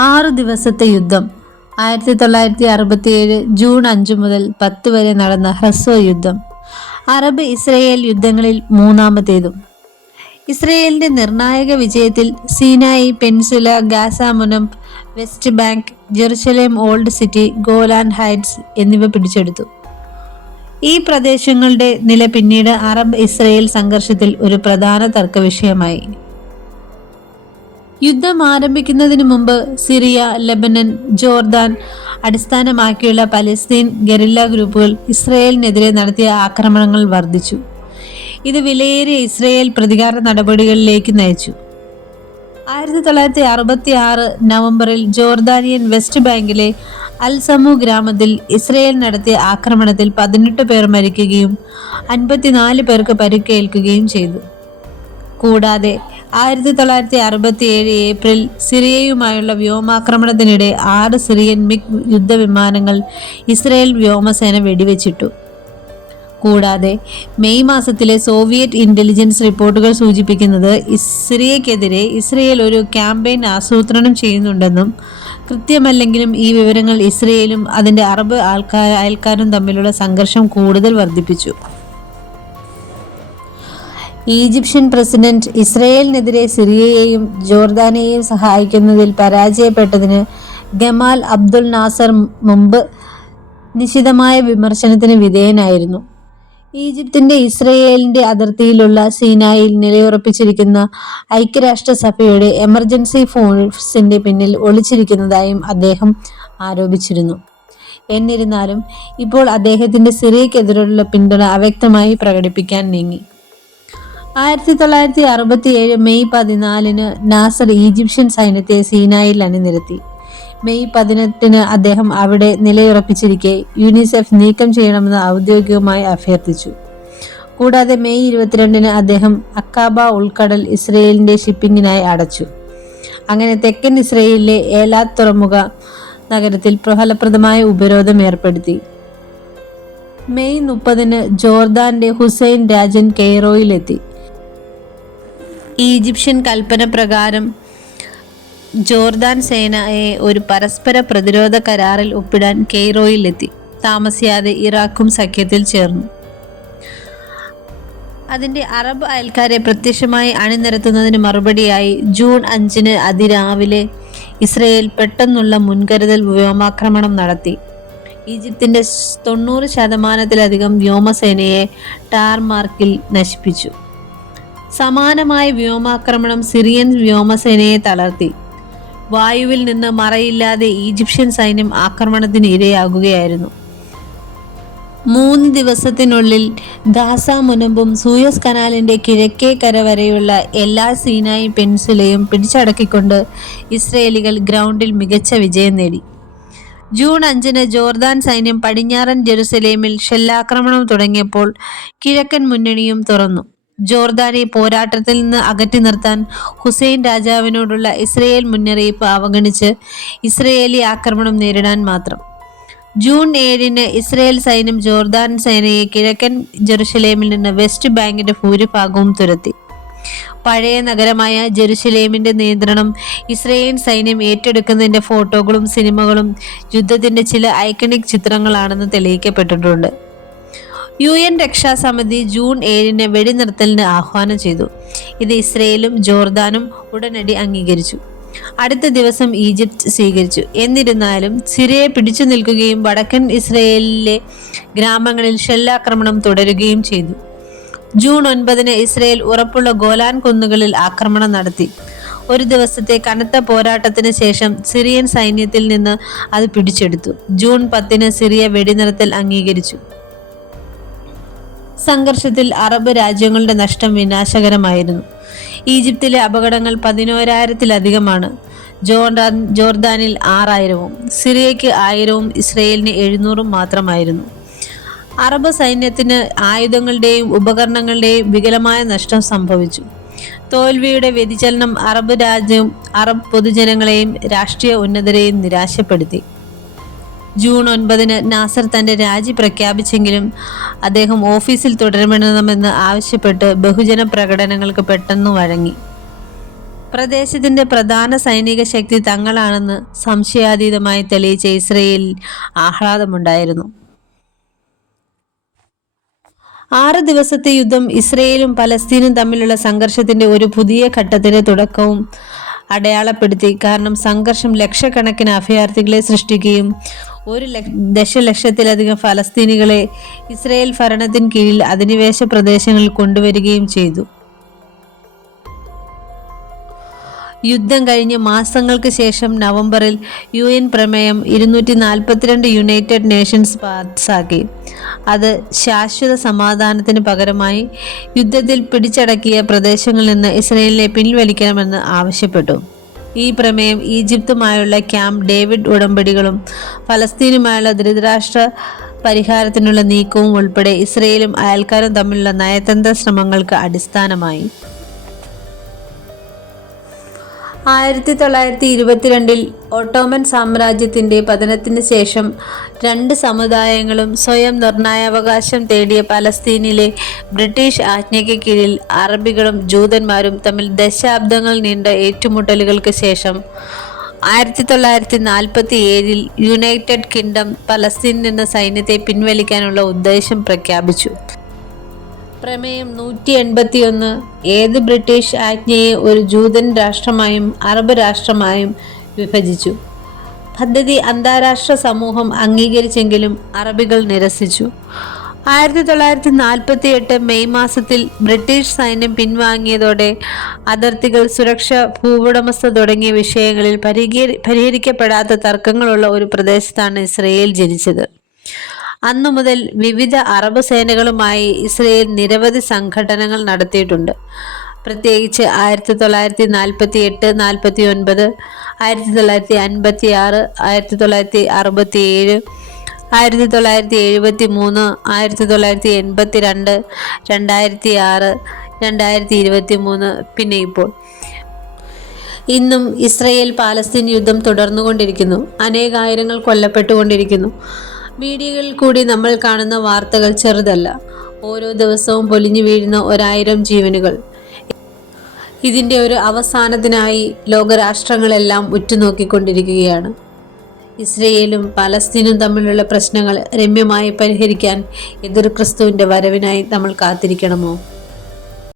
6 ദിവസത്തെ യുദ്ധം 1967 ജൂൺ 5 മുതൽ 10 വരെ നടന്ന ഹ്രസ്വ യുദ്ധം അറബ് ഇസ്രയേൽ യുദ്ധങ്ങളിൽ മൂന്നാമത്തേതും. ഇസ്രയേലിന്റെ നിർണായക വിജയത്തിൽ സീനായി പെൻസുല, ഗാസ മുനം, West Bank, Jerusalem Old City, Golan Heights എന്നിവ പിടിച്ചെടുത്തു. ഈ പ്രദേശങ്ങളുടെ നില പിന്നീട് അറബ് ഇസ്രയേൽ സംഘർഷത്തിൽ ഒരു പ്രധാന തർക്ക വിഷയമായി. യുദ്ധം ആരംഭിക്കുന്നതിന് മുമ്പ് സിറിയ, ലെബനൻ, ജോർദാൻ അടിസ്ഥാനമാക്കിയുള്ള പലസ്തീൻ ഗറില്ല ഗ്രൂപ്പുകൾ ഇസ്രയേലിനെതിരെ നടത്തിയ ആക്രമണങ്ങൾ വർദ്ധിച്ചു. ഇത് വിലയേറിയ ഇസ്രയേൽ പ്രതികാര നടപടികളിലേക്ക് നയിച്ചു. 1966 നവംബറിൽ ജോർദാനിയൻ വെസ്റ്റ് ബാങ്കിലെ അൽ സമു ഗ്രാമത്തിൽ ഇസ്രയേൽ നടത്തിയ ആക്രമണത്തിൽ 18 പേർ മരിക്കുകയും 54 പേർക്ക് പരിക്കേൽക്കുകയും ചെയ്തു. കൂടാതെ 1967 ഏപ്രിൽ സിറിയയുമായുള്ള വ്യോമാക്രമണത്തിനിടെ 6 സിറിയൻ മിഗ് യുദ്ധവിമാനങ്ങൾ ഇസ്രയേൽ വ്യോമസേന വെടിവെച്ചിട്ടു. കൂടാതെ മെയ് മാസത്തിലെ സോവിയറ്റ് ഇന്റലിജൻസ് റിപ്പോർട്ടുകൾ സൂചിപ്പിക്കുന്നത് സിറിയക്കെതിരെ ഇസ്രയേൽ ഒരു ക്യാമ്പയിൻ ആസൂത്രണം ചെയ്യുന്നുണ്ടെന്നും, കൃത്യമല്ലെങ്കിലും ഈ വിവരങ്ങൾ ഇസ്രയേലും അതിന്റെ അറബ് അയൽക്കാരും തമ്മിലുള്ള സംഘർഷം കൂടുതൽ വർദ്ധിപ്പിച്ചു. ഈജിപ്ഷ്യൻ പ്രസിഡന്റ് ഇസ്രയേലിനെതിരെ സിറിയയെയും ജോർദാനെയും സഹായിക്കുന്നതിൽ പരാജയപ്പെട്ടതിന് ഗമാൽ അബ്ദുൽ നാസർ മുമ്പ് നിശിതമായ വിമർശനത്തിന് വിധേയനായിരുന്നു. ഈജിപ്തിന്റെ ഇസ്രയേലിന്റെ അതിർത്തിയിലുള്ള സീനായിൽ നിലയുറപ്പിച്ചിരിക്കുന്ന ഐക്യരാഷ്ട്രസഭയുടെ എമർജൻസി ഫോഴ്സിന്റെ പിന്നിൽ ഒളിച്ചിരിക്കുന്നതായും അദ്ദേഹം ആരോപിച്ചിരുന്നു. എന്നിരുന്നാലും ഇപ്പോൾ അദ്ദേഹത്തിന്റെ സിറിയക്കെതിരെയുള്ള പിന്തുണ അവ്യക്തമായി പ്രകടിപ്പിക്കാൻ നീങ്ങി. 1967 മെയ് 14 നാസർ ഈജിപ്ഷ്യൻ സൈന്യത്തെ സീനായിൽ അണിനിരത്തി. മെയ് 18 അദ്ദേഹം അവിടെ നിലയുറപ്പിച്ചിരിക്കെ യുനിസെഫ് നീക്കം ചെയ്യണമെന്ന് ഔദ്യോഗികമായി അഭ്യർത്ഥിച്ചു. കൂടാതെ മെയ് 22 അദ്ദേഹം അക്കാബ ഉൾക്കടൽ ഇസ്രയേലിന്റെ ഷിപ്പിങ്ങിനായി അടച്ചു. അങ്ങനെ തെക്കൻ ഇസ്രയേലിലെ ഏലാത്ത് തുറമുഖ നഗരത്തിൽ ഫലപ്രദമായ ഉപരോധം ഏർപ്പെടുത്തി. മെയ് 30 ജോർദാന്റെ ഹുസൈൻ രാജൻ കെയ്റോയിലെത്തി. ഈജിപ്ഷ്യൻ കൽപ്പന പ്രകാരം ജോർദാൻ സേനയെ ഒരു പരസ്പര പ്രതിരോധ കരാറിൽ ഒപ്പിടാൻ കെയ്റോയിലെത്തി. താമസിയാതെ ഇറാഖും സഖ്യത്തിൽ ചേർന്നു. അതിന്റെ അറബ് അയൽക്കാരെ പ്രത്യക്ഷമായി അണിനിരത്തുന്നതിന് മറുപടിയായി ജൂൺ 5 അതിരാവിലെ ഇസ്രയേൽ പെട്ടെന്നുള്ള മുൻകരുതൽ വ്യോമാക്രമണം നടത്തി. ഈജിപ്തിന്റെ 90% വ്യോമസേനയെ ടാർമാർക്കിൽ നശിപ്പിച്ചു. സമാനമായ വ്യോമാക്രമണം സിറിയൻ വ്യോമസേനയെ തളർത്തി. വായുവിൽ നിന്ന് മറയില്ലാതെ ഈജിപ്ഷ്യൻ സൈന്യം ആക്രമണത്തിന് ഇരയാകുകയായിരുന്നു. 3 ദിവസത്തിനുള്ളിൽ ഗാസ മുനമ്പും സൂയസ് കനാലിന്റെ കിഴക്കേ കര വരെയുള്ള എല്ലാ സീനായി പെൻസുലയും പിടിച്ചടക്കിക്കൊണ്ട് ഇസ്രയേലികൾ ഗ്രൗണ്ടിൽ മികച്ച വിജയം നേടി. ജൂൺ 5 ജോർദാൻ സൈന്യം പടിഞ്ഞാറൻ ജെറുസലേമിൽ ഷെല്ലാക്രമണം തുടങ്ങിയപ്പോൾ കിഴക്കൻ മുന്നണിയും തുറന്നു. ജോർദാനെ പോരാട്ടത്തിൽ നിന്ന് അകറ്റി നിർത്താൻ ഹുസൈൻ രാജാവിനോടുള്ള ഇസ്രയേൽ മുന്നറിയിപ്പ് അവഗണിച്ച് ഇസ്രയേലി ആക്രമണം നേരിടാൻ മാത്രം. ജൂൺ 7 ഇസ്രയേൽ സൈന്യം ജോർദാൻ സേനയെ കിഴക്കൻ ജെറുസലേമിൽ നിന്ന് വെസ്റ്റ് ബാങ്കിന്റെ ഭൂരിഭാഗവും തുരത്തി. പഴയ നഗരമായ ജെറുസലേമിന്റെ നിയന്ത്രണം ഇസ്രയേൽ സൈന്യം ഏറ്റെടുക്കുന്നതിന്റെ ഫോട്ടോകളും സിനിമകളും യുദ്ധത്തിന്റെ ചില ഐക്കണിക് ചിത്രങ്ങളാണെന്ന് തെളിയിക്കപ്പെട്ടിട്ടുണ്ട്. UN രക്ഷാസമിതി ജൂൺ 7 വെടിനിർത്തലിന് ആഹ്വാനം ചെയ്തു. ഇത് ഇസ്രയേലും ജോർദാനും ഉടനടി അംഗീകരിച്ചു. അടുത്ത ദിവസം ഈജിപ്ത് സ്വീകരിച്ചു. എന്നിരുന്നാലും സിറിയയെ പിടിച്ചു നിൽക്കുകയും വടക്കൻ ഇസ്രയേലിലെ ഗ്രാമങ്ങളിൽ ഷെല്ലാക്രമണം തുടരുകയും ചെയ്തു. ജൂൺ 9 ഇസ്രയേൽ ഉറപ്പുള്ള ഗോലാൻ കുന്നുകളിൽ ആക്രമണം നടത്തി. ഒരു ദിവസത്തെ കനത്ത പോരാട്ടത്തിന് ശേഷം സിറിയൻ സൈന്യത്തിൽ നിന്ന് അത് പിടിച്ചെടുത്തു. ജൂൺ 10 സിറിയ വെടിനിർത്തൽ അംഗീകരിച്ചു. സംഘർഷത്തിൽ അറബ് രാജ്യങ്ങളുടെ നഷ്ടം വിനാശകരമായിരുന്നു. ഈജിപ്തിലെ അപകടങ്ങൾ 11,000-ലധികമാണ്. ജോർദാനിൽ 6,000-ഉം സിറിയയ്ക്ക് 1,000-ഉം ഇസ്രയേലിന് 700-ഉം മാത്രമായിരുന്നു. അറബ് സൈന്യത്തിന് ആയുധങ്ങളുടെയും ഉപകരണങ്ങളുടെയും വികലമായ നഷ്ടം സംഭവിച്ചു. തോൽവിയുടെ വ്യതിചലനം അറബ് പൊതുജനങ്ങളെയും രാഷ്ട്രീയ ഉന്നതരെയും നിരാശപ്പെടുത്തി. ജൂൺ 9 നാസർ തന്റെ രാജി പ്രഖ്യാപിച്ചെങ്കിലും അദ്ദേഹം ഓഫീസിൽ തുടരണമെന്ന് ആവശ്യപ്പെട്ട് ബഹുജന പ്രകടനങ്ങൾക്ക് പെട്ടെന്ന് വഴങ്ങി. പ്രദേശത്തിന്റെ പ്രധാന സൈനിക ശക്തി തങ്ങളാണെന്ന് സംശയാതീതമായി തെളിയിച്ച ഇസ്രയേലിൽ ആഹ്ലാദമുണ്ടായിരുന്നു. 6 ദിവസത്തെ യുദ്ധം ഇസ്രയേലും പലസ്തീനും തമ്മിലുള്ള സംഘർഷത്തിന്റെ ഒരു പുതിയ ഘട്ടത്തിന്റെ തുടക്കവും അടയാളപ്പെടുത്തി. കാരണം സംഘർഷം ലക്ഷക്കണക്കിന് അഭയാർത്ഥികളെ സൃഷ്ടിക്കുകയും 1 ദശലക്ഷത്തിലധികം ഫലസ്തീനികളെ ഇസ്രയേൽ ഭരണത്തിന് കീഴിൽ അധിനിവേശ പ്രദേശങ്ങളിൽ കൊണ്ടുവരികയും ചെയ്തു. യുദ്ധം കഴിഞ്ഞ് മാസങ്ങൾക്ക് ശേഷം നവംബറിൽ UN പ്രമേയം 242 യുണൈറ്റഡ് നേഷൻസ് പാസ്സാക്കി. അത് ശാശ്വത സമാധാനത്തിന് പകരമായി യുദ്ധത്തിൽ പിടിച്ചടക്കിയ പ്രദേശങ്ങളിൽ നിന്ന് ഇസ്രയേലിനെ പിൻവലിക്കണമെന്ന് ആവശ്യപ്പെട്ടു. ഈ പ്രമേയം ഈജിപ്തുമായുള്ള ക്യാമ്പ് ഡേവിഡ് ഉടമ്പടികളും ഫലസ്തീനുമായുള്ള ദ്വിരാഷ്ട്ര പരിഹാരത്തിനുള്ള നീക്കവും ഉൾപ്പെടെ ഇസ്രയേലും അയൽക്കാരും തമ്മിലുള്ള നയതന്ത്ര ശ്രമങ്ങൾക്ക് അടിസ്ഥാനമായി. 1922 ഓട്ടോമൻ സാമ്രാജ്യത്തിന്റെ പതനത്തിന് ശേഷം 2 സമുദായങ്ങളും സ്വയം നിർണയാവകാശം തേടിയ പലസ്തീനിലെ ബ്രിട്ടീഷ് ആജ്ഞയ്ക്ക് കീഴിൽ അറബികളും ജൂതന്മാരും തമ്മിൽ ദശാബ്ദങ്ങൾ നീണ്ട ഏറ്റുമുട്ടലുകൾക്ക് ശേഷം 1947 യുണൈറ്റഡ് കിങ്ഡം പലസ്തീനിൽ നിന്ന് സൈന്യത്തെ പിൻവലിക്കാനുള്ള ഉദ്ദേശം പ്രഖ്യാപിച്ചു. പ്രമേയം 181 ഏത് ബ്രിട്ടീഷ് ആജ്ഞയെ ഒരു ജൂതൻ രാഷ്ട്രമായും അറബ് രാഷ്ട്രമായും വിഭജിച്ചു. പദ്ധതി അന്താരാഷ്ട്ര സമൂഹം അംഗീകരിച്ചെങ്കിലും അറബികൾ നിരസിച്ചു. 1948 മെയ് മാസത്തിൽ ബ്രിട്ടീഷ് സൈന്യം പിൻവാങ്ങിയതോടെ അതിർത്തികൾ, സുരക്ഷ, ഭൂവുടമസ്ഥ തുടങ്ങിയ വിഷയങ്ങളിൽ പരിഹരിക്കപ്പെടാത്ത തർക്കങ്ങളുള്ള ഒരു പ്രദേശത്താണ് ഇസ്രയേൽ ജനിച്ചത്. അന്നു മുതൽ വിവിധ അറബ് സേനകളുമായി ഇസ്രയേൽ നിരവധി സംഘടനകൾ നടത്തിയിട്ടുണ്ട്. പ്രത്യേകിച്ച് 1948, 49, 1956, 1967, 1973, 1982, 2006, 2023, പിന്നെ ഇപ്പോൾ. ഇന്നും ഇസ്രയേൽ പാലസ്തീൻ യുദ്ധം തുടർന്നുകൊണ്ടിരിക്കുന്നു. അനേകായിരങ്ങൾ കൊല്ലപ്പെട്ടുകൊണ്ടിരിക്കുന്നു. മീഡിയകളിൽ കൂടി നമ്മൾ കാണുന്ന വാർത്തകൾ ചെറുതല്ല. ഓരോ ദിവസവും പൊലിഞ്ഞു വീഴുന്ന 1000 ജീവനുകൾ. ഇതിൻ്റെ ഒരു അവസാനത്തിനായി ലോകരാഷ്ട്രങ്ങളെല്ലാം ഉറ്റുനോക്കിക്കൊണ്ടിരിക്കുകയാണ്. ഇസ്രയേലും പലസ്തീനും തമ്മിലുള്ള പ്രശ്നങ്ങൾ രമ്യമായി പരിഹരിക്കാൻ എതിർ ക്രിസ്തുവിൻ്റെ വരവിനായി നമ്മൾ കാത്തിരിക്കണമോ?